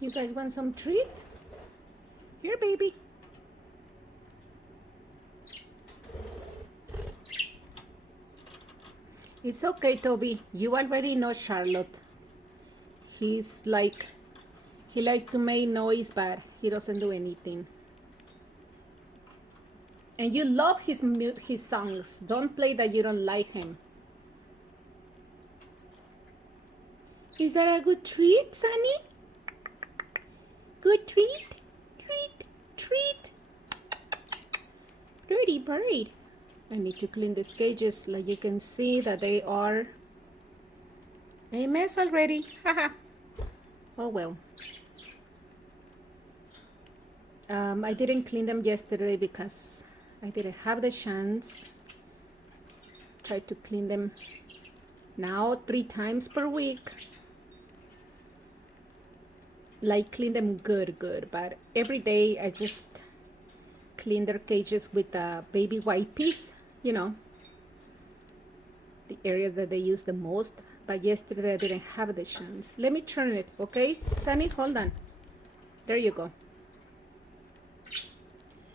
You guys want some treat? Here, baby. It's okay, Toby. You already know Charlotte. He's like, he likes to make noise, but he doesn't do anything. And you love his songs. Don't play that you don't like him. Is that a good treat, Sonny? Good treat? Treat, treat. Pretty bird. I need to clean these cages. Like you can see that they are a mess already. Haha. Oh well. I didn't clean them yesterday because I didn't have the chance. Try to clean them now 3 times per week. Like clean them good, but every day I just clean their cages with baby wipes, you know, the areas that they use the most. But yesterday I didn't have the chance. Let me turn it, okay? Sunny, hold on. There you go.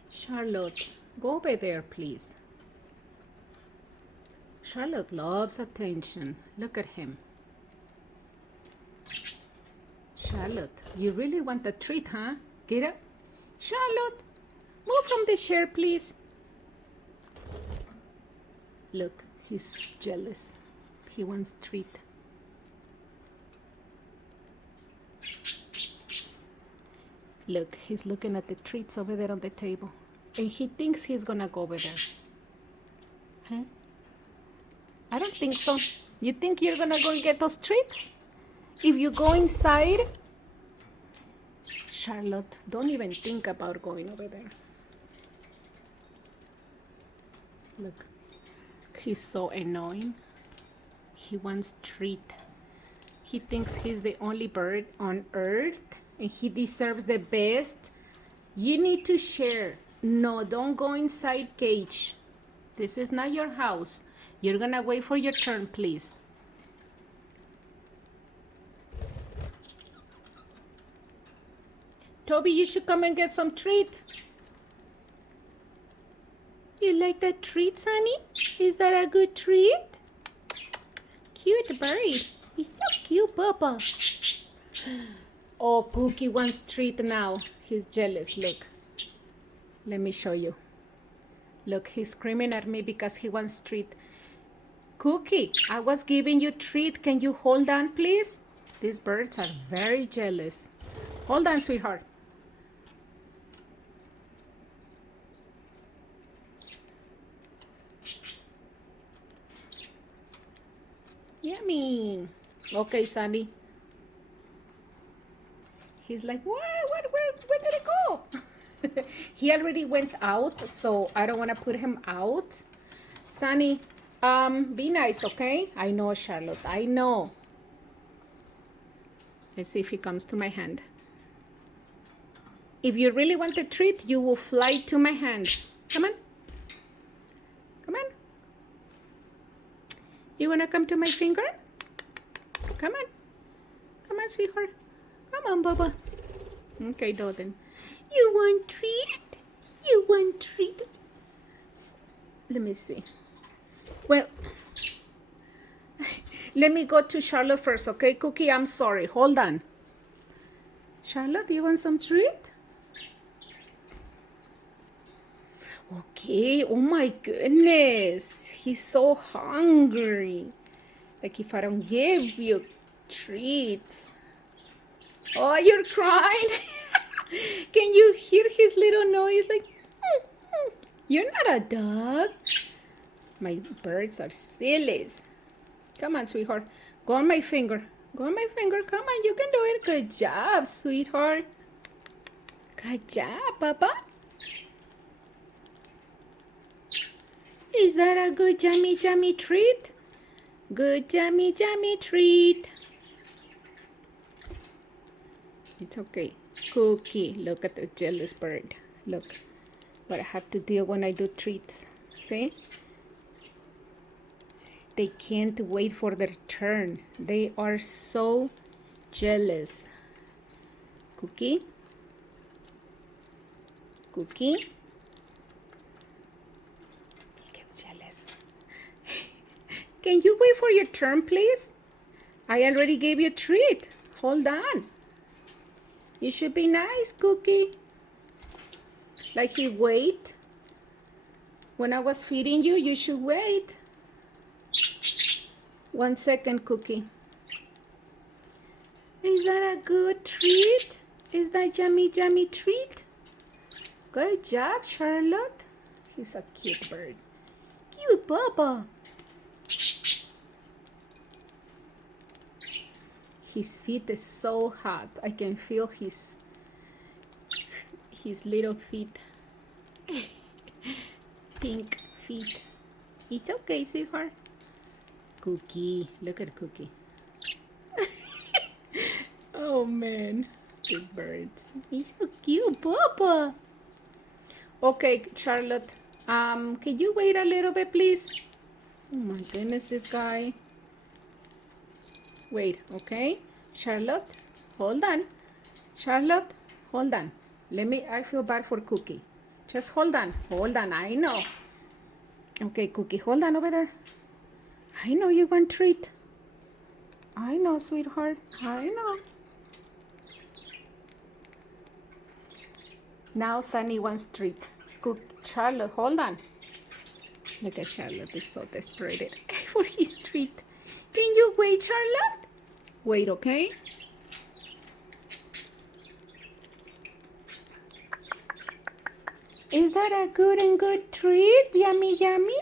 Charlotte, go over there, please. Charlotte loves attention. Look at him. Charlotte, you really want a treat, huh? Get up. Charlotte, move from the chair, please. Look, he's jealous. He wants treat. Look, he's looking at the treats over there on the table. And he thinks he's gonna go over there. Huh? I don't think so. You think you're gonna go and get those treats? If you go inside, Charlotte, don't even think about going over there. Look, he's so annoying. He wants treat. He thinks he's the only bird on earth and he deserves the best. You need to share. No, don't go inside cage. This is not your house. You're gonna wait for your turn, please. Toby, you should come and get some treat. You like that treat, Sonny? Is that a good treat? Cute bird. He's so cute, Papa. Oh, Cookie wants treat now. He's jealous, look. Let me show you. Look, he's screaming at me because he wants treat. Cookie, I was giving you treat. Can you hold on, please? These birds are very jealous. Hold on, sweetheart. Yummy. Okay, Sandy. He's like, what? Where did it go? He already went out, so I don't want to put him out. Sunny, be nice, okay? I know, Charlotte, I know. Let's see if he comes to my hand. If you really want a treat, you will fly to my hand. Come on. Come on. You want to come to my finger? Come on. Come on, sweetheart. Come on, Bubba. Okay, Doden. You want treat? You want treat? Let me see. Well, let me go to Charlotte first, okay? Cookie, I'm sorry. Hold on. Charlotte, do you want some treat? Okay. Oh my goodness. He's so hungry. Like if I don't give you treats. Oh, you're crying. Can you hear his little noise? Like, you're not a dog. My birds are silly. Come on, sweetheart. Go on my finger. Go on my finger. Come on, you can do it. Good job, sweetheart. Good job, Papa. Is that a good yummy, yummy treat? Good yummy, yummy treat. It's okay. Cookie, look at the jealous bird. Look what I have to deal when I do treats. See? They can't wait for their turn. They are so jealous. Cookie. Cookie. He gets jealous. Can you wait for your turn, please? I already gave you a treat. Hold on. You should be nice, Cookie. Like he wait. When I was feeding you, you should wait. 1 second, Cookie. Is that a good treat? Is that yummy treat? Good job, Charlotte. He's a cute bird. Cute Bubba. His feet is so hot. I can feel his little feet. Pink feet. It's okay, sweetheart. Cookie. Look at Cookie. Oh man. Big birds. He's so cute, Bubba. Okay, Charlotte. Can you wait a little bit, please? Oh my goodness, this guy. Wait, okay. Charlotte, hold on. Charlotte, hold on. I feel bad for Cookie. Just hold on. Hold on, I know. Okay, Cookie, hold on over there. I know you want treat. I know, sweetheart. I know. Now Sunny wants treat. Charlotte, hold on. Look at Charlotte, is so desperate for his treat. Can you wait, Charlotte? Wait, okay? Is that a good treat? Yummy, yummy?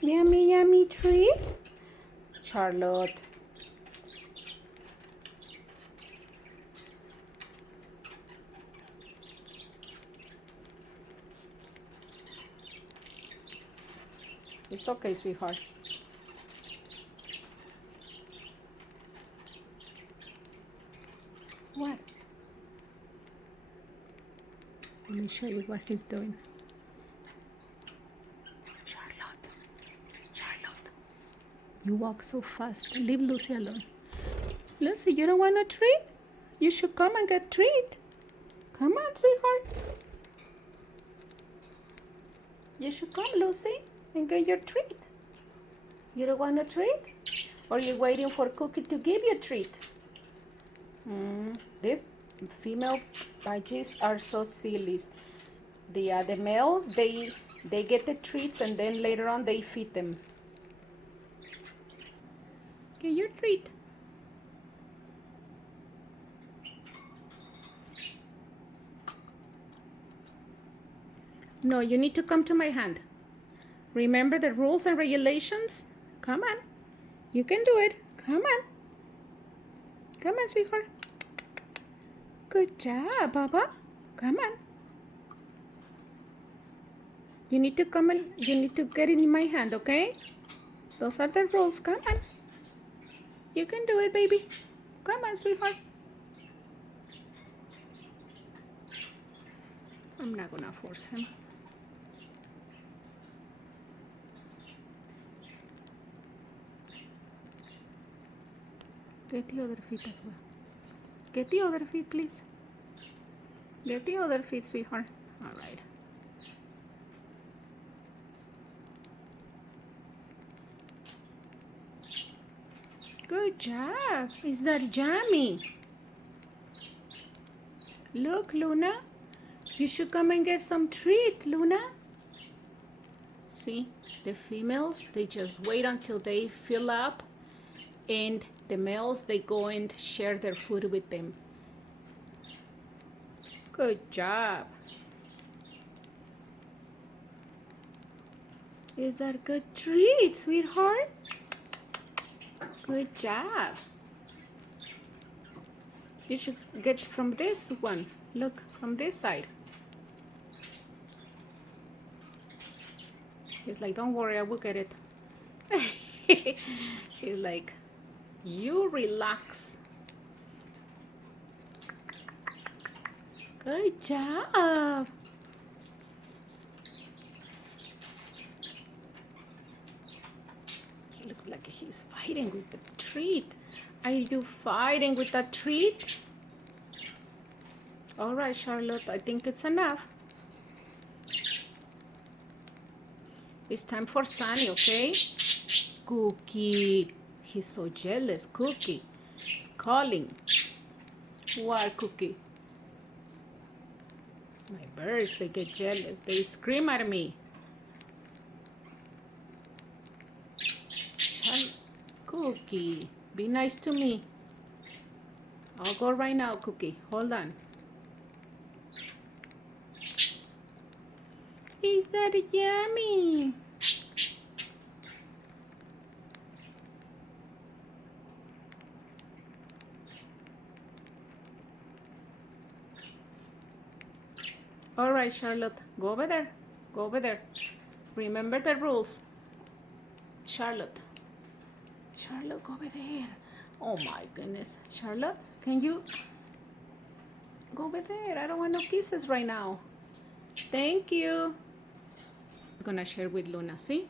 Yummy treat? Charlotte. It's okay, sweetheart. What? Let me show you what he's doing. Charlotte. You walk so fast. Leave Lucy alone. Lucy, you don't want a treat? You should come and get treat. Come on, sweetheart. You should come, Lucy, and get your treat. You don't want a treat? Or you're waiting for Cookie to give you a treat? These female budgies are so silly. The males, they get the treats and then later on they feed them. Get your treat. No, you need to come to my hand. Remember the rules and regulations? Come on. You can do it. Come on. Come on, sweetheart. Good job, Baba. Come on. You need to come and you need to get in my hand, okay? Those are the rules. Come on. You can do it, baby. Come on, sweetheart. I'm not gonna force him. Get the other feet as well. Get the other feet, please. Get the other feet, sweetheart. All right. Good job. Is that yummy? Look, Luna. You should come and get some treat, Luna. See, the females, they just wait until they fill up, and the males, they go and share their food with them. Good job. Is that a good treat, sweetheart? Good job. You should get from this one. Look, from this side. He's like, don't worry, I will get it. He's like, you relax. Good job. Looks like he's fighting with the treat. Are you fighting with that treat? All right, Charlotte, I think it's enough. It's time for Sunny, okay? Cookie. He's so jealous. Cookie. He's calling. What, Cookie? My birds, they get jealous. They scream at me. Cookie, be nice to me. I'll go right now, Cookie. Hold on. Is that yummy? All right, Charlotte, go over there. Go over there. Remember the rules. Charlotte. Charlotte, go over there. Oh my goodness. Charlotte, can you go over there? I don't want no kisses right now. Thank you. I'm gonna share with Luna. See?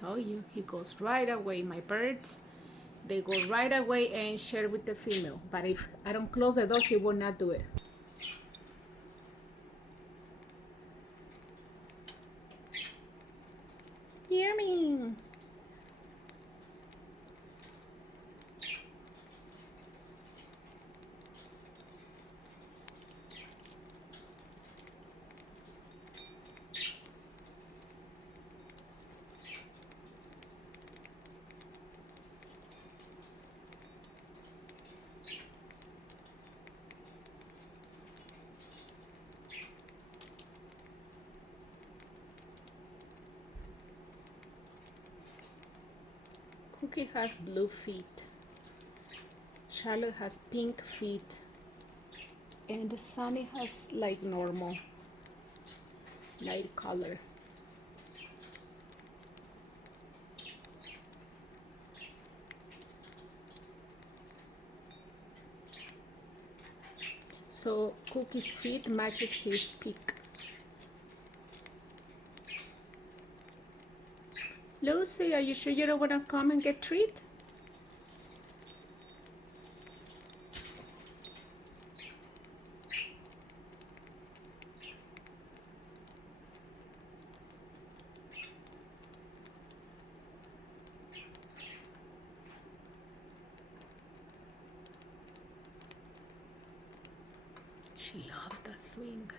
Tell you, he goes right away. My birds, they go right away and share with the female. But if I don't close the door, he will not do it. Yummy. Cookie has blue feet. Charlotte has pink feet. And Sunny has like normal light color. So Cookie's feet matches his peak. Lucy, are you sure you don't want to come and get treat? She loves that swing.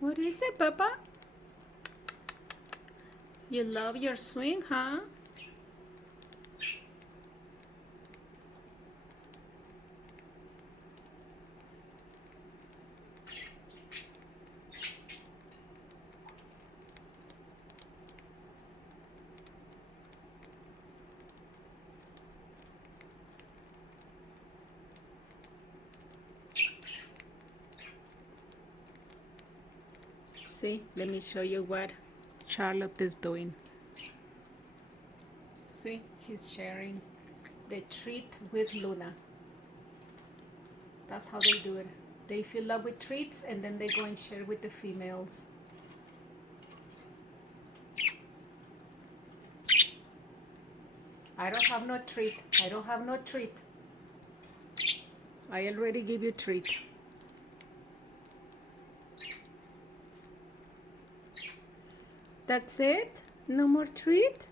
What is it, Papa? You love your swing, huh? See, let me show you what Charlotte is doing. See, he's sharing the treat with Luna. That's how they do it. They fill up with treats and then they go and share with the females. I don't have no treat. I don't have no treat. I already give you treat. That's it? No more treat?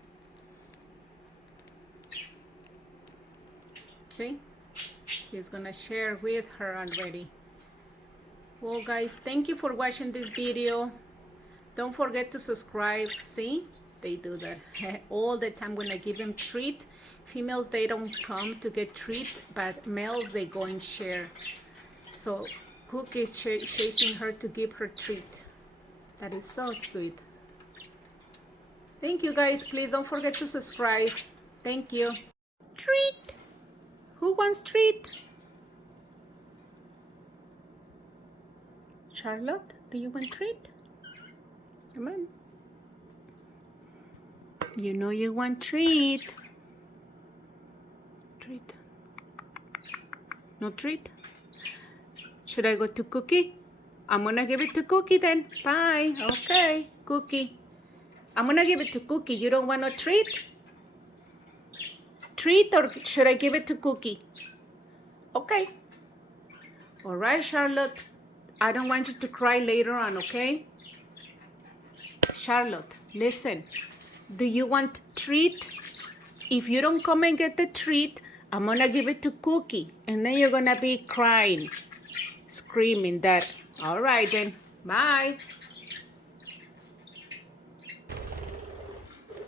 See? He's gonna share with her already. Well guys, thank you for watching this video. Don't forget to subscribe. See? They do that all the time when I give them treat. Females, they don't come to get treat, but males, they go and share. So Cookie is chasing her to give her treat. That is so sweet. Thank you guys. Please don't forget to subscribe. Thank you. Treat. Who wants treat? Charlotte, do you want treat? Come on. You know you want treat. Treat. No treat? Should I go to Cookie? I'm gonna give it to Cookie then. Bye. Okay, Cookie. I'm gonna give it to Cookie. You don't want no treat? treat or should I give it to Cookie? Okay. All right, Charlotte. I don't want you to cry later on, okay? Charlotte, listen. Do you want treat? If you don't come and get the treat, I'm gonna give it to Cookie. And then you're gonna be crying, screaming that. All right then, bye.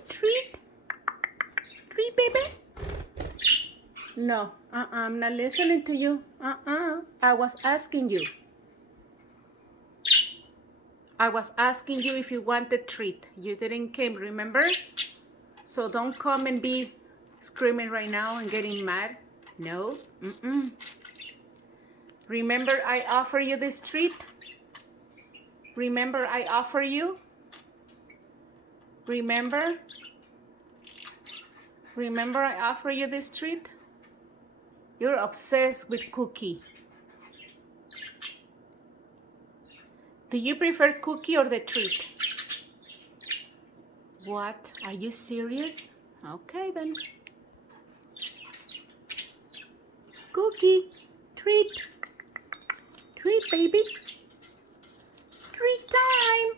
Treat? Treat, baby? No, I'm not listening to you. I was asking you. I was asking you if you wanted treat. You didn't come, remember? So don't come and be screaming right now and getting mad. No. Remember I offer you this treat? Remember I offer you? Remember? Remember I offer you this treat? You're obsessed with Cookie. Do you prefer Cookie or the treat? What? Are you serious? Okay then. Cookie, treat. Treat, baby. Treat time.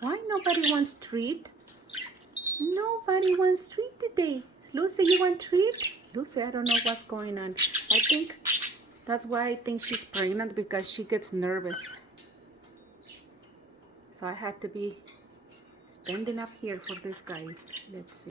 Why nobody wants treat? Nobody wants treat today. Lucy, you want treat? Lucy, I don't know what's going on. I think that's why I think she's pregnant, because she gets nervous. So I have to be standing up here for this, guys. Let's see.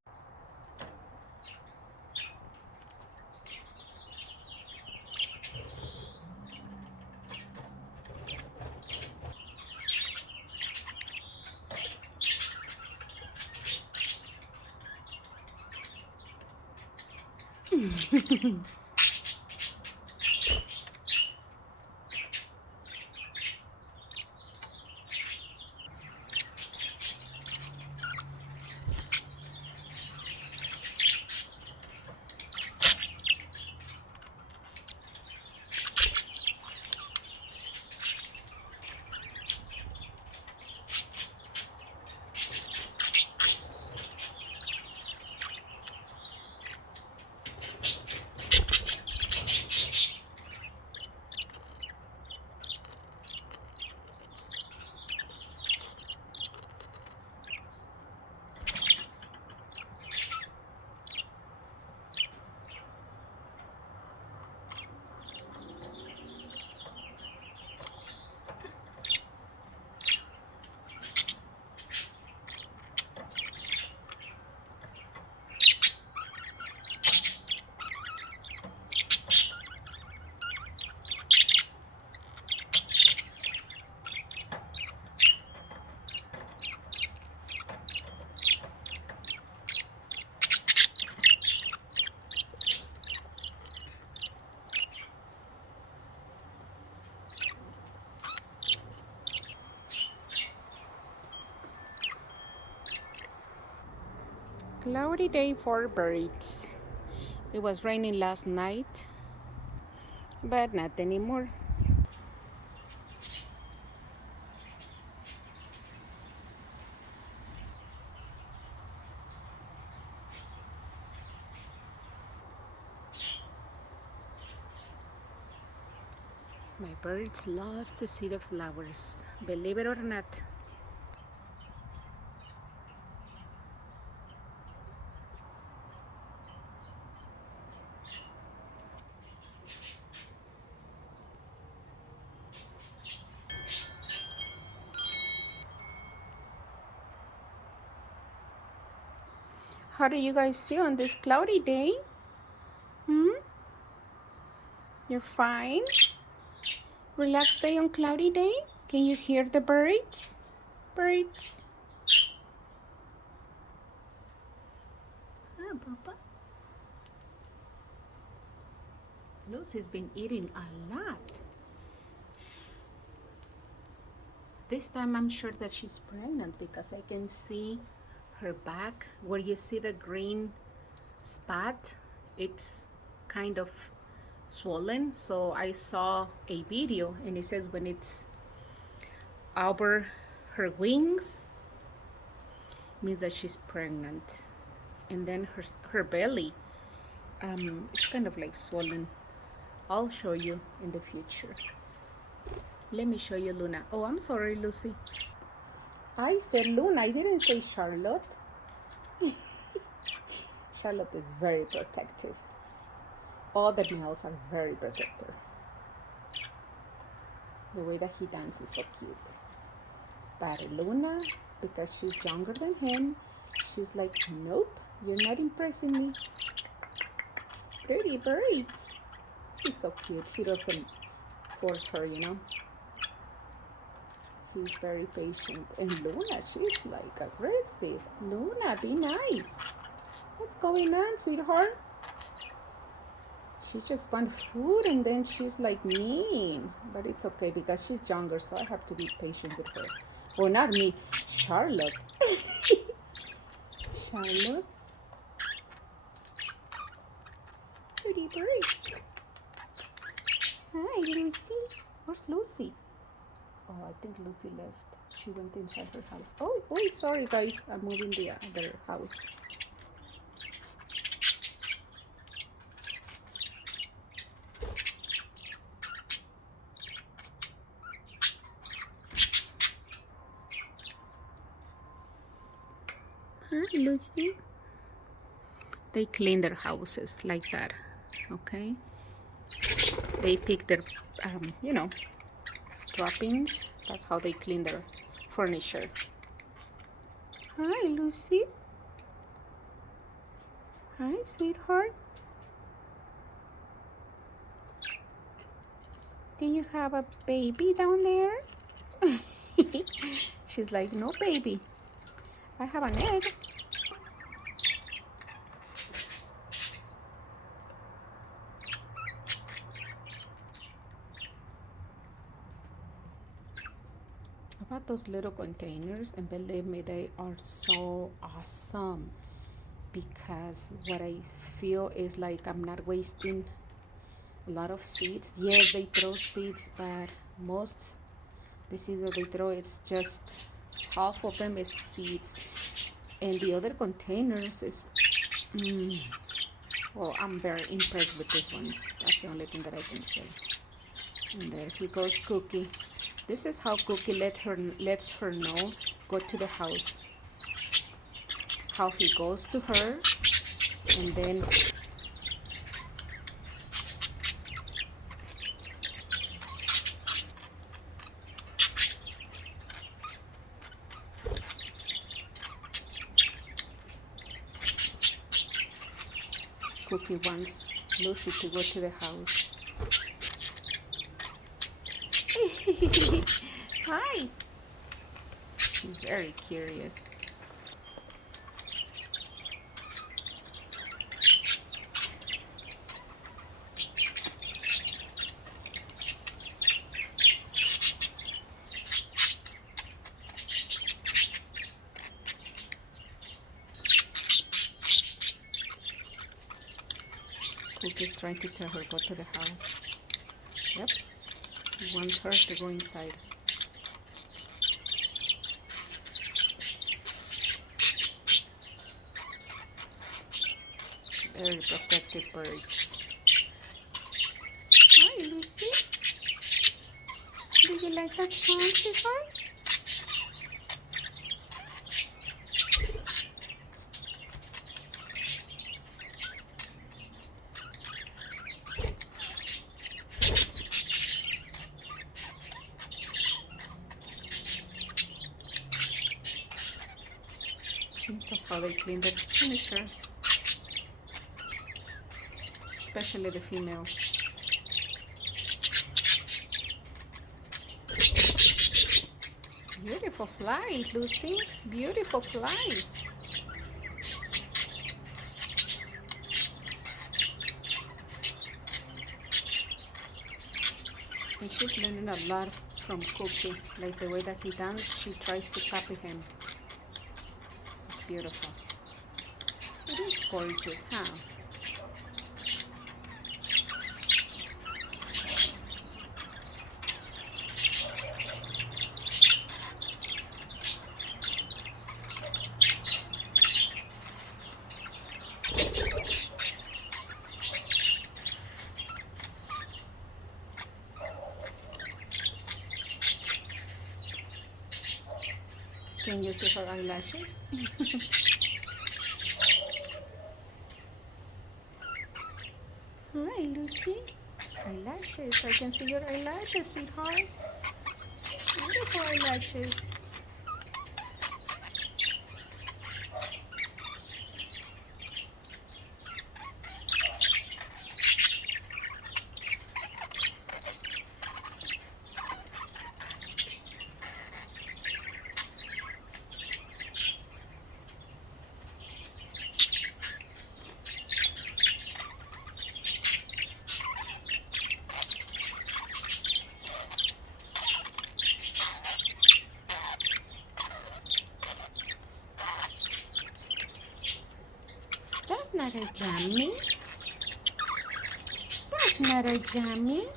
Cloudy day for birds. It was raining last night, but not anymore. My birds love to see the flowers, believe it or not. How do you guys feel on this cloudy day? You're fine? Relaxed day on cloudy day? Can you hear the birds? Birds. Ah, Papa. Lucy's been eating a lot. This time I'm sure that she's pregnant, because I can see her back where you see the green spot. It's kind of swollen. So I saw a video and it says when it's over her wings, means that she's pregnant. And then her belly it's kind of like swollen. I'll show you in the future. Let me show you Luna. Oh, I'm sorry, Lucy. I said Luna, I didn't say Charlotte. Charlotte is very protective. All the males are very protective. The way that he dances is so cute. But Luna, because she's younger than him, she's like, nope, you're not impressing me. Pretty birds. He's so cute. He doesn't force her, you know. He's very patient. And Luna, she's like aggressive. Luna, be nice. What's going on, sweetheart? She just wants food and then she's like mean. But it's okay because she's younger, so I have to be patient with her. Oh, not me, Charlotte. Charlotte. Pretty bird. Hi, Lucy. Where's Lucy? Oh, I think Lucy left. She went inside her house. Oh, sorry guys. I'm moving the other house. Hi, Lucy. They clean their houses like that, okay? They pick their, droppings. That's how they clean their furniture. Hi, Lucy. Hi, sweetheart. Do you have a baby down there? She's like, no baby. I have an egg. About those little containers, and believe me, they are so awesome, because what I feel is like I'm not wasting a lot of seeds. Yes, they throw seeds, but most the seeds that they throw, it's just half of them is seeds, and the other containers is well, I'm very impressed with these ones. That's the only thing that I can say. And there he goes, Cookie. This is how Cookie lets her know, go to the house. How he goes to her, and then Cookie wants Lucy to go to the house. Hi. She's very curious. Cookie's trying to tell her go to the house. Yep. He wants her to go inside. Very protective birds. Hi, Lucy. Do you like that song, sweetheart? That's how they clean the furniture, especially the females. Beautiful fly, Lucy. Beautiful fly. And she's learning a lot from Cookie. Like the way that he dances, she tries to copy him. It's beautiful. It is gorgeous, huh? Can you see her eyelashes? Hi, Lucy. Eyelashes. I can see your eyelashes, sweetheart. Beautiful eyelashes. That's not a jammy. That's not a jammy.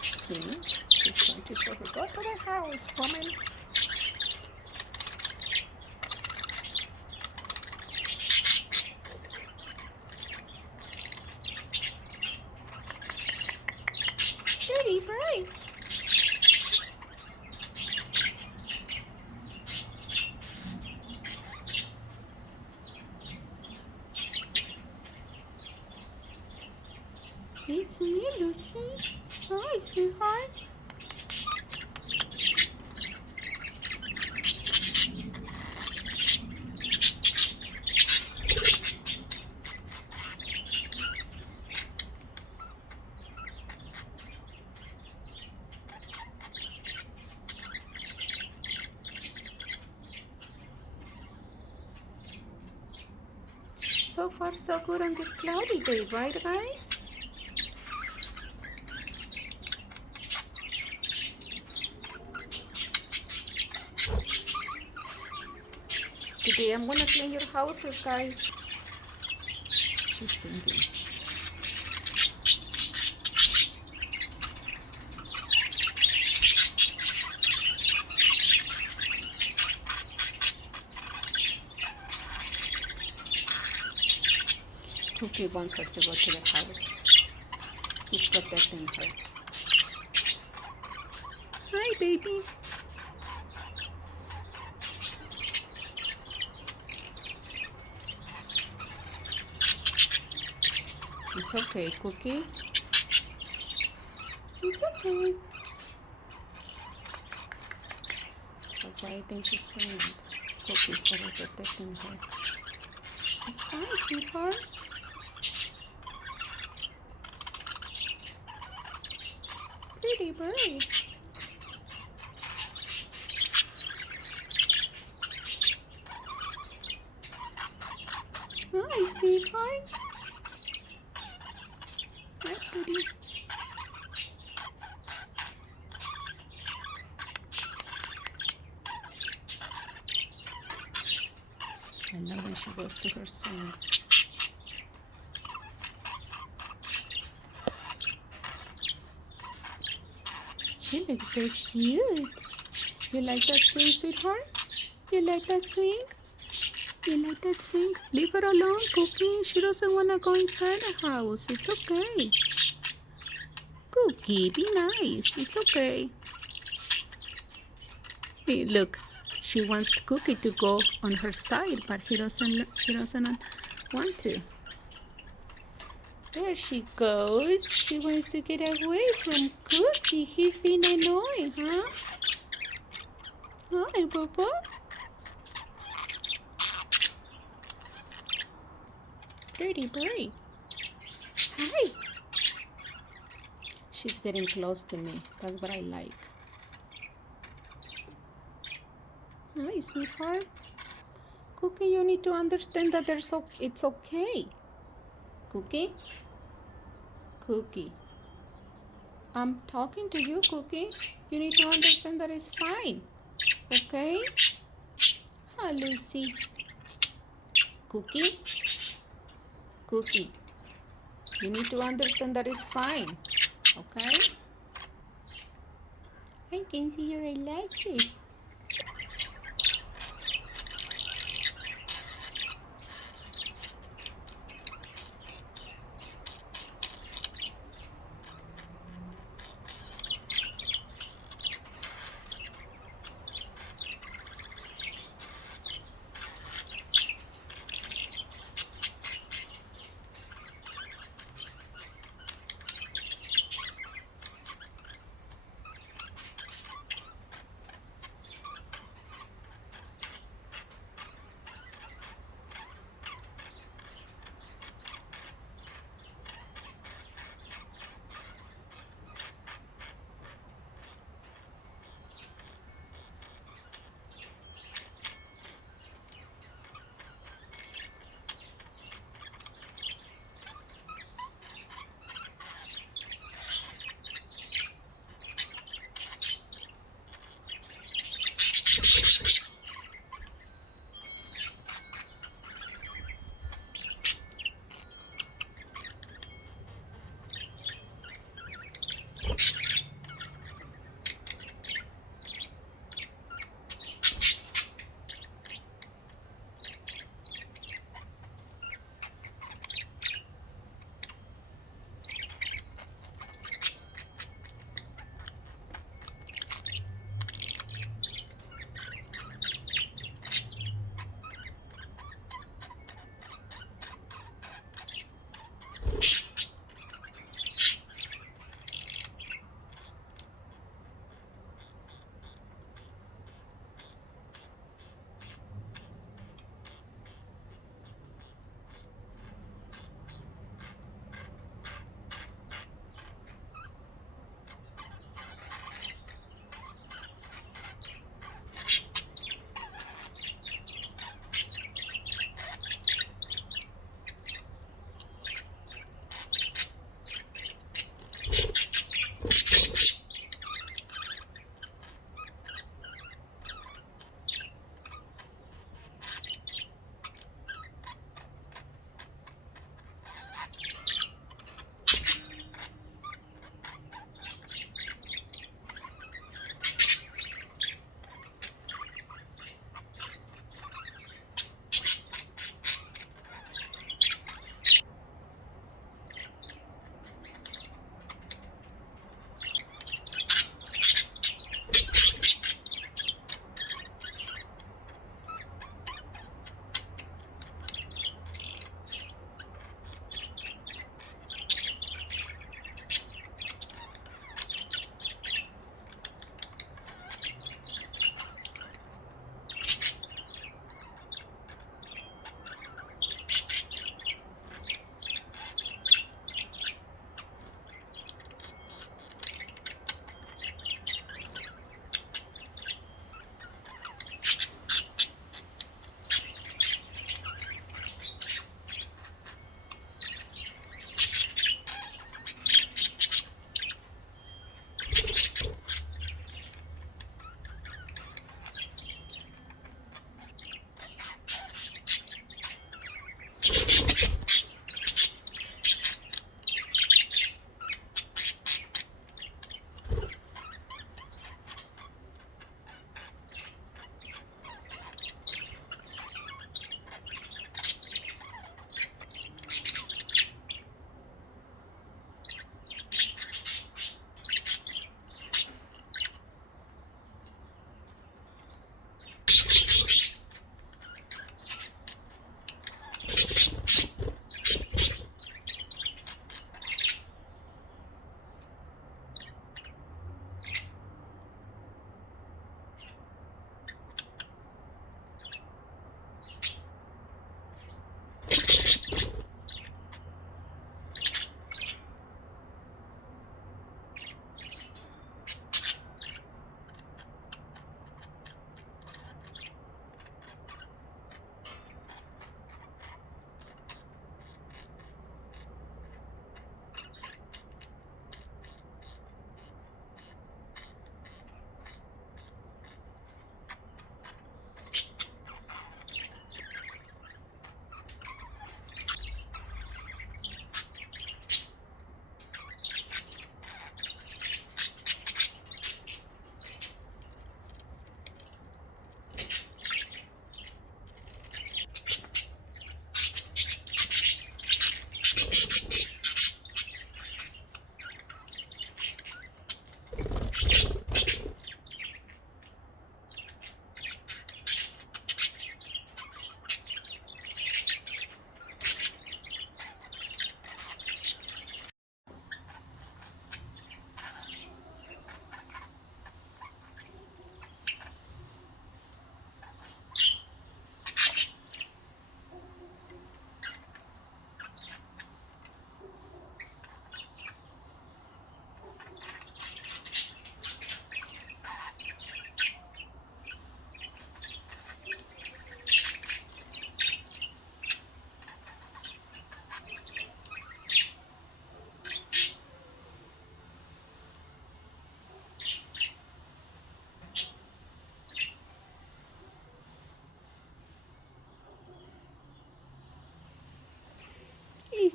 See, she's going to show her. Go to the house, woman. Pretty boy. It's me, Lucy. Hi, sweetheart. So far, so good on this cloudy day, right, guys? Today, I'm gonna clean your houses, guys. She's singing. Cookie wants her to go to the house. He's protecting her. Hi, baby. It's okay, Cookie. It's okay. That's why I think she's playing. Cookie's overprotecting her. It's fine, sweetheart. Pretty bird. Hi, sweetheart. Hi, pretty. And now when she goes to her song. She looks so cute. You like that swing, sweetheart? You like that swing? You like that swing? Leave her alone, Cookie. She doesn't want to go inside the house. It's okay. Cookie, be nice. It's okay. Hey, look. She wants Cookie to go on her side, but he doesn't want to. There she goes. She wants to get away from Cookie. He's being annoying, huh? Hi, Papa. Pretty bird. Hi. She's getting close to me. That's what I like. Hi, sweetheart. Cookie, you need to understand that it's okay. Cookie? Cookie. I'm talking to you, Cookie. You need to understand that it's fine. Okay? Hi, Lucy. Cookie? Cookie. You need to understand that it's fine. Okay? I can see your eyelashes.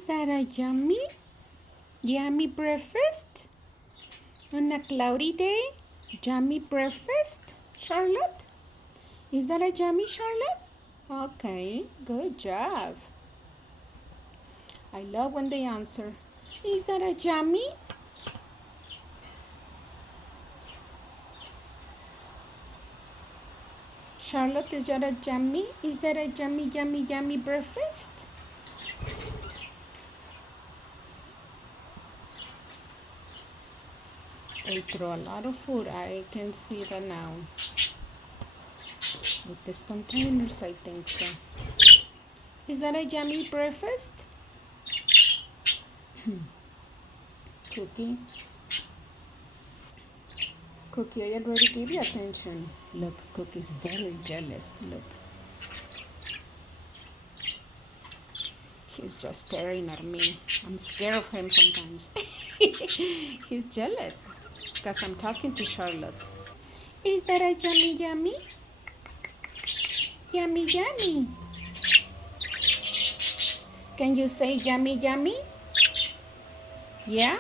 that a yummy breakfast? On a cloudy day? Yummy breakfast, Charlotte? Is that a yummy, Charlotte? Okay, good job. I love when they answer. Is that a yummy? Charlotte, is that a yummy? Is that a yummy breakfast? They throw a lot of food. I can see that now. With these containers, I think so. Is that a yummy breakfast? Cookie. Cookie, I already gave you attention. Look, Cookie's very jealous. Look. He's just staring at me. I'm scared of him sometimes. He's jealous because I'm talking to Charlotte. Is that a yummy? Yummy. Can you say yummy? Yeah?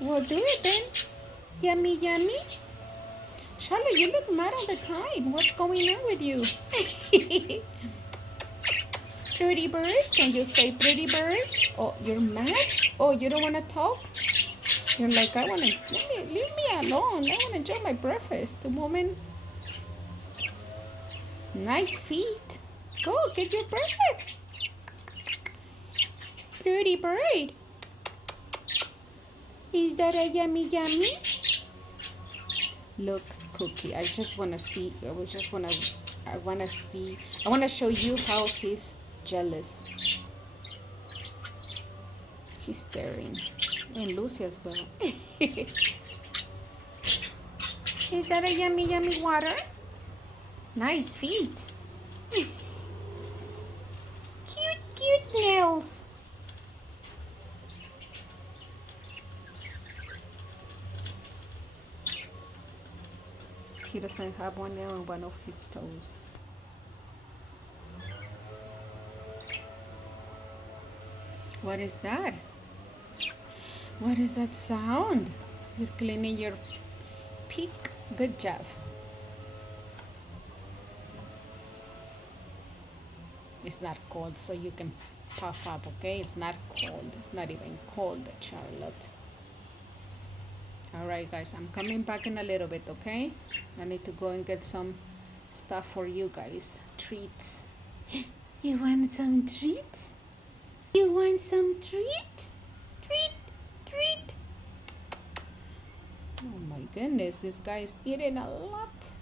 Well, do it then. Yummy. Charlotte, you look mad all the time. What's going on with you? Pretty bird? Can you say pretty bird? Oh, you're mad? Oh, you don't want to talk? You're like, leave me alone. I want to enjoy my breakfast. The woman. Nice feet. Go, get your breakfast. Pretty bird. Is that a yummy? Look, Cookie, I want to show you how he's jealous. He's staring. And Lucy as well. Is that a yummy water? Nice feet. Cute nails. He doesn't have one nail on one of his toes. What is that? What is that sound? You're cleaning your peak. Good job. It's not cold, so you can puff up, okay? It's not cold. It's not even cold, Charlotte. All right, guys, I'm coming back in a little bit, okay? I need to go and get some stuff for you guys. Treats. You want some treats? You want some treat? Treat. Oh my goodness, this guy is eating a lot.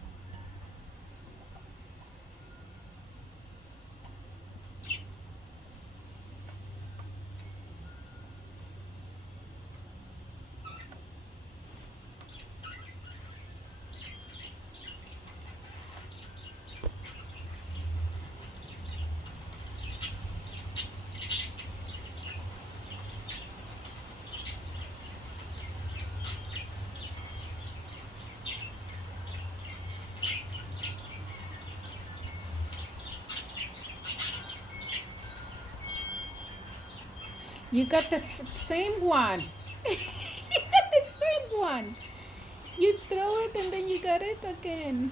You got the same one. You got the same one. You throw it and then you got it again.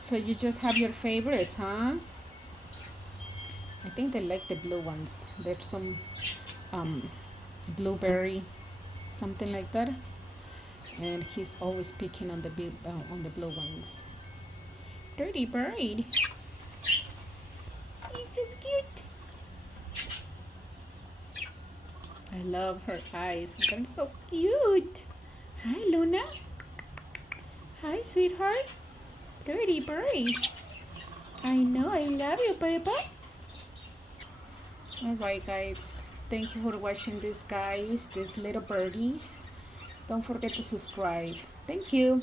So you just have your favorites, huh? I think they like the blue ones. There's some blueberry, something like that, and he's always picking on the blue ones. Dirty bird. He's so cute. I love her eyes. They're so cute. Hi, Luna. Hi, sweetheart. Dirty bird. I know. I love you, Peppa. Alright, guys, thank you for watching this, guys, these little birdies. Don't forget to subscribe. Thank you.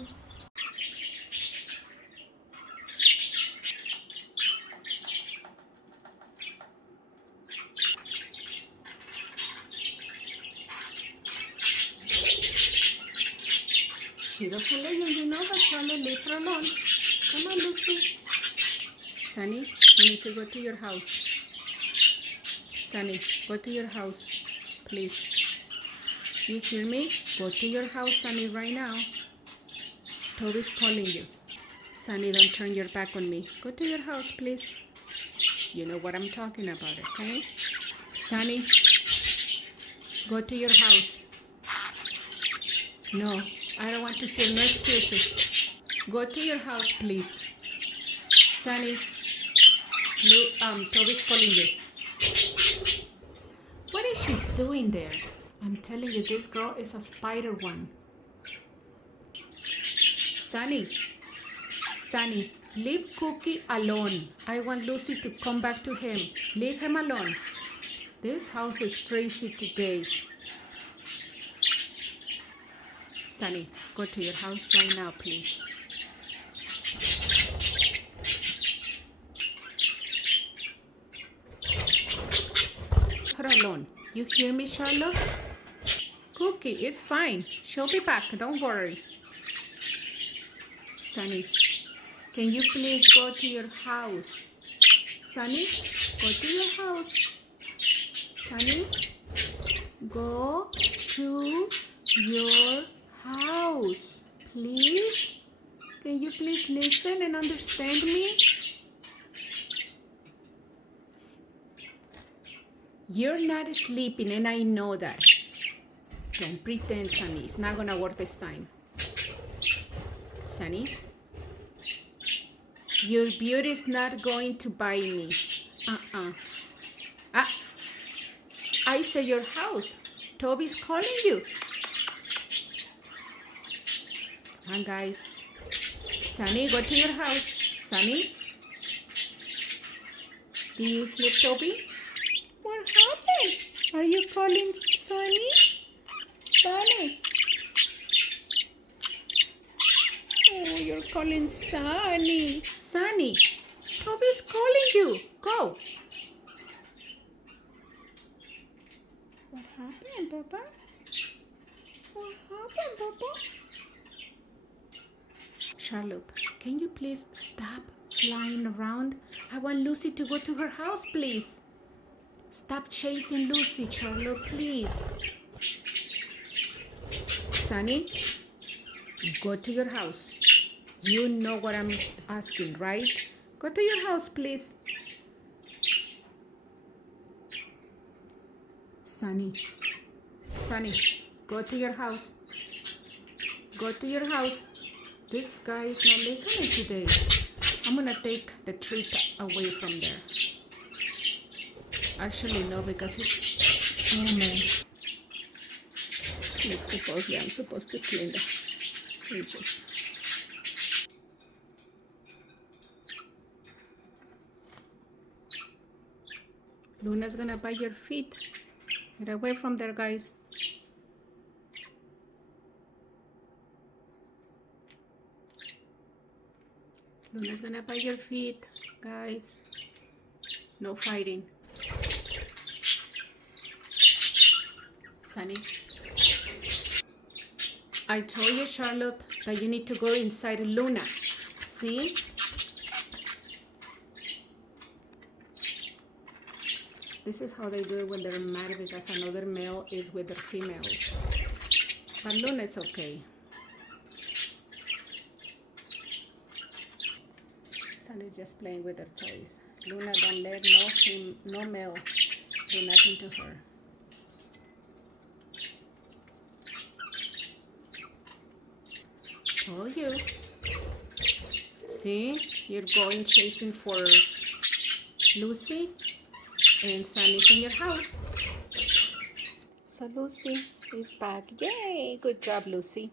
She doesn't let you know that, Charlotte. Leave her alone. Come on, Lucy. Sunny, you need to go to your house. Sunny, go to your house, please. You hear me? Go to your house, Sunny, right now. Toby's calling you. Sunny, don't turn your back on me. Go to your house, please. You know what I'm talking about, okay? Sunny, go to your house. No, I don't want to hear no excuses. Go to your house, please. Sunny, Toby's calling you. What is she doing there? I'm telling you, this girl is a spider one. Sunny, leave Cookie alone. I want Lucy to come back to him. Leave him alone. This house is crazy today. Sunny, go to your house right now, please. Her alone. You hear me, Charlotte? Cookie, it's fine. She'll be back. Don't worry. Sunny, can you please go to your house? Sunny, go to your house. Sunny, go to your house. Please? Can you please listen and understand me? You're not sleeping, and I know that. Don't pretend, Sunny. It's not gonna work this time. Sunny, your beauty is not going to buy me. I say your house. Toby's calling you. Come on, guys. Sunny, go to your house. Sunny, do you hear Toby? What happened? Are you calling Sunny? Sunny. Oh, you're calling Sunny. Sunny, Toby's calling you. Go. What happened, Papa? What happened, Papa? Charlotte, can you please stop flying around? I want Lucy to go to her house, please. Stop chasing Lucy, Charlotte, please. Sunny, go to your house. You know what I'm asking, right? Go to your house, please. Sunny, go to your house. Go to your house. This guy is not listening today. I'm gonna take the treat away from there. Actually, no, because it's... Oh, man. I'm supposed to clean the cages. Luna's gonna bite your feet. Get away from there, guys. Luna's gonna bite your feet, guys. No fighting. Sunny, I told you, Charlotte, that you need to go inside Luna. See? This is how they do it when they're mad because another male is with their females. But Luna, it's okay. Sunny's just playing with her toys. Luna, don't let no male do nothing to her. Told you. See, you're going chasing for Lucy, and Sunny's in your house. So Lucy is back. Yay! Good job, Lucy.